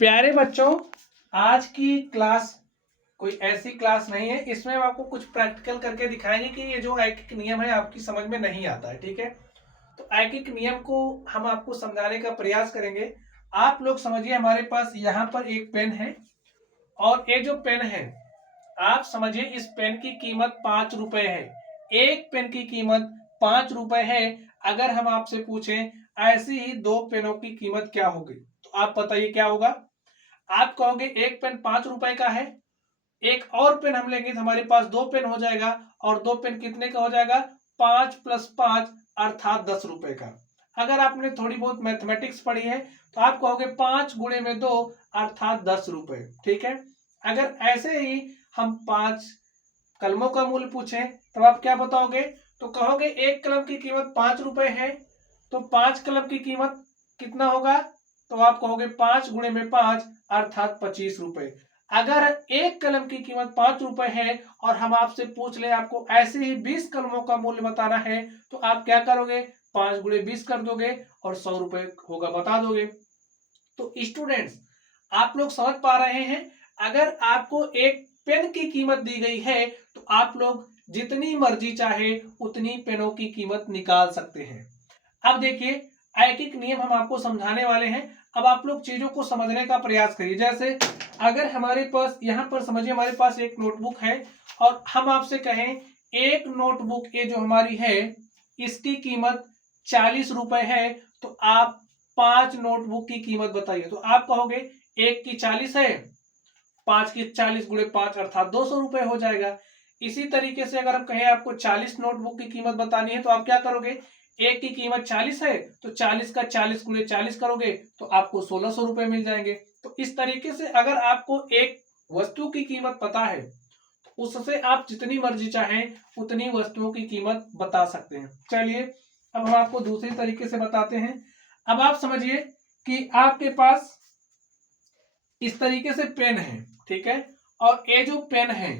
प्यारे बच्चों, आज की क्लास कोई ऐसी क्लास नहीं है, इसमें हम आपको कुछ प्रैक्टिकल करके दिखाएंगे कि ये जो ऐकिक नियम है आपकी समझ में नहीं आता है। ठीक है, तो ऐकिक नियम को हम आपको समझाने का प्रयास करेंगे। आप लोग समझिए, हमारे पास यहाँ पर एक पेन है और ये जो पेन है आप समझिए इस पेन की कीमत 5 रुपए है। एक पेन की कीमत 5 रुपए है। अगर हम आपसे पूछें ऐसी ही दो पेनों की कीमत क्या होगी, तो आप बताइए क्या होगा। आप कहोगे एक पेन 5 रुपए का है, एक और पेन हम लेंगे तो हमारे पास दो पेन हो जाएगा, और दो पेन कितने का हो जाएगा, 5 + 5 अर्थात 10 रुपए का। अगर आपने थोड़ी बहुत मैथमेटिक्स पढ़ी है तो आप कहोगे 5 गुणे में 2 अर्थात 10 रुपए। ठीक है, अगर ऐसे ही हम 5 कलमों का मूल्य पूछें तब आप क्या बताओगे, तो कहोगे एक कलम की कीमत 5 रुपए है, तो 5 कलम की कीमत कितना होगा, तो आप कहोगे 5 गुणे में 5 अर्थात 25 रुपए। अगर एक कलम की कीमत 5 रुपए है और हम आपसे पूछ ले आपको ऐसे ही 20 कलमों का मूल्य बताना है, तो आप क्या करोगे, 5 गुणे 20 कर दोगे और 100 रुपए होगा बता दोगे। तो स्टूडेंट्स, आप लोग समझ पा रहे हैं, अगर आपको एक पेन की कीमत दी गई है तो आप लोग जितनी मर्जी चाहे उतनी पेनों की कीमत निकाल सकते हैं। अब देखिए, ऐकिक नियम हम आपको समझाने वाले हैं। अब आप लोग चीजों को समझने का प्रयास करिए। जैसे अगर हमारे पास यहाँ पर समझिए हमारे पास एक नोटबुक है और हम आपसे कहें एक नोटबुक ये जो हमारी है इसकी कीमत 40 रुपए है, तो आप 5 नोटबुक की कीमत बताइए। तो आप कहोगे एक की 40 है, 5 की 40 गुणे 5 अर्थात 200 रुपए हो जाएगा। इसी तरीके से अगर हम कहें आपको 40 नोटबुक की कीमत बतानी है, तो आप क्या करोगे, एक की कीमत 40 है तो 40 का 40 गुणे 40 करोगे तो आपको 1600 रुपए मिल जाएंगे। तो इस तरीके से अगर आपको एक वस्तु की कीमत पता है तो उससे आप जितनी मर्जी चाहें उतनी वस्तुओं की कीमत बता सकते हैं। चलिए अब हम आपको दूसरी तरीके से बताते हैं। अब आप समझिए कि आपके पास इस तरीके से पेन है, ठीक है, और ये जो पेन है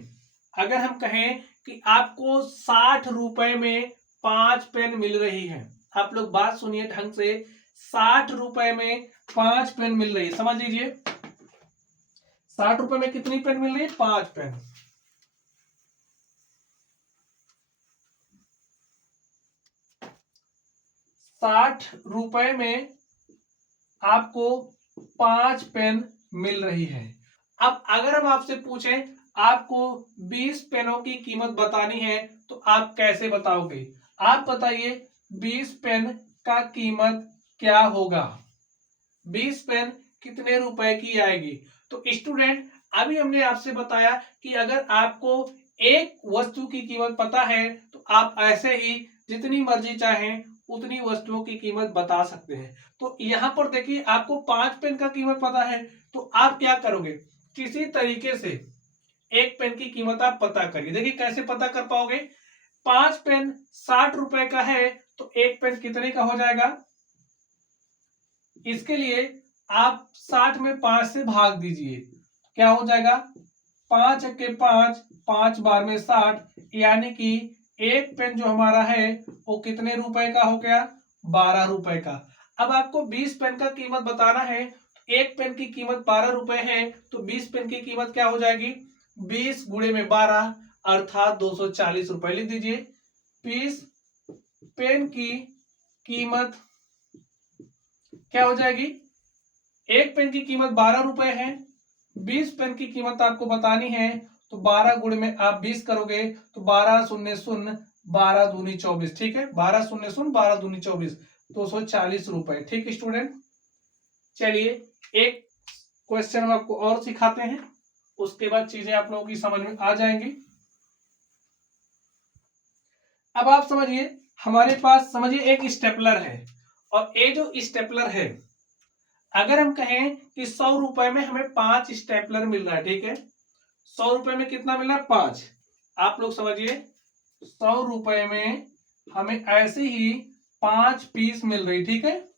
अगर हम कहें कि आपको 60 रुपए में 5 पेन मिल रही है, आप लोग बात सुनिए ढंग से, 60 रुपए में 5 पेन मिल रही है। समझ लीजिए 60 रुपए में कितनी पेन मिल रही है, 5 पेन। ₹60 में आपको 5 पेन मिल रही है। अब अगर हम आपसे पूछें आपको 20 पेनों की कीमत बतानी है, तो आप कैसे बताओगे, आप बताइए 20 पेन का कीमत क्या होगा, 20 पेन कितने रुपए की आएगी। तो स्टूडेंट, अभी हमने आपसे बताया कि अगर आपको एक वस्तु की कीमत पता है तो आप ऐसे ही जितनी मर्जी चाहें उतनी वस्तुओं की कीमत बता सकते हैं। तो यहां पर देखिए आपको 5 पेन का कीमत पता है, तो आप क्या करोगे, किसी तरीके से एक पेन की कीमत आप पता करिए। देखिए कैसे पता कर पाओगे, 5 पेन 60 रुपए का है तो एक पेन कितने का हो जाएगा, इसके लिए आप 60 में 5 से भाग दीजिए, क्या हो जाएगा, 5 के 5, 5 बार में 60, यानी कि एक पेन जो हमारा है वो कितने रुपए का हो गया, 12 रुपए का। अब आपको 20 पेन का कीमत बताना है, एक पेन की कीमत 12 रुपए है, तो 20 पेन की कीमत क्या हो जाएगी, 20 गुणे में 12 अर्थात 240 रुपए। लिख दीजिए 20 पेन की कीमत क्या हो जाएगी, एक पेन की कीमत 12 रुपए है, 20 पेन की कीमत आपको बतानी है, तो 12 गुणे में आप 20 करोगे तो 12 शून्य शून्य 12 दूनी 24। ठीक है, 12 शून्य शून्य 12 दूनी 24, 240 रुपए। ठीक स्टूडेंट, चलिए एक क्वेश्चन हम आपको और सिखाते हैं, उसके बाद चीजें आप लोगों की समझ में आ जाएंगी। अब आप समझिए हमारे पास समझिए एक स्टेपलर है, और ये जो स्टेपलर है अगर हम कहें कि 100 रुपए में हमें 5 स्टेपलर मिल रहा है, ठीक है, 100 रुपए में कितना मिल रहा है, 5। आप लोग समझिए 100 रुपए में हमें ऐसे ही 5 पीस मिल रही, ठीक है,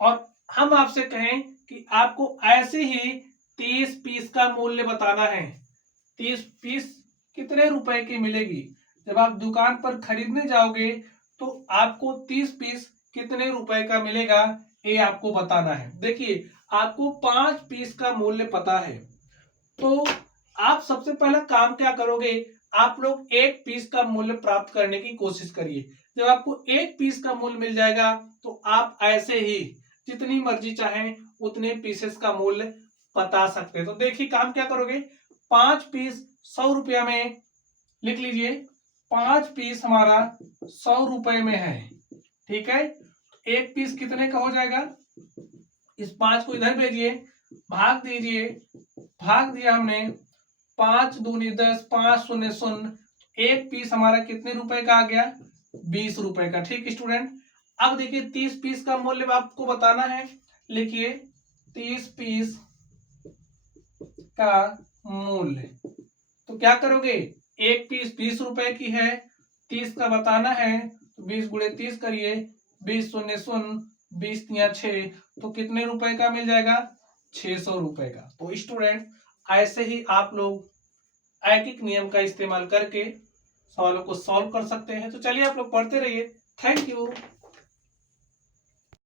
और हम आपसे कहें कि आपको ऐसे ही 30 पीस का मूल्य बताना है, 30 पीस कितने रुपए की मिलेगी। जब आप दुकान पर खरीदने जाओगे तो आपको 30 पीस कितने रुपए का मिलेगा, ये आपको बताना है। देखिए आपको 5 पीस का मूल्य पता है, तो आप सबसे पहला काम क्या करोगे, आप लोग 1 पीस का मूल्य प्राप्त करने की कोशिश करिए। जब आपको 1 पीस का मूल्य मिल जाएगा तो आप ऐसे ही जितनी मर्जी चाहें उतने पीसेस का मूल्य बता सकते हैं। तो देखिए काम क्या करोगे, 5 पीस 100 रुपया में लिख लीजिए, 5 पीस हमारा 100 रुपए में है, ठीक है। 1 पीस कितने का हो जाएगा, इस 5 को इधर भेजिए, भाग दीजिए, भाग दिया हमने, 5 दूनी 10, 5 शून्य शून्य, 1 पीस हमारा कितने रुपए का आ गया, 20 रुपए का। ठीक स्टूडेंट, अब देखिए 30 पीस का मूल्य आपको बताना है, लिखिए 30 पीस का मूल्य। तो क्या करोगे, 1 पीस 20 रुपए की है, 30 का बताना है, तो 20 गुणे 30 करिए, 20 शून्य शून्य, 20 तिया 6, तो कितने रुपए का मिल जाएगा, 600 रुपए का। तो स्टूडेंट ऐसे ही आप लोग ऐकिक नियम का इस्तेमाल करके सवालों को सॉल्व कर सकते हैं। तो चलिए आप लोग पढ़ते रहिए। Thank you.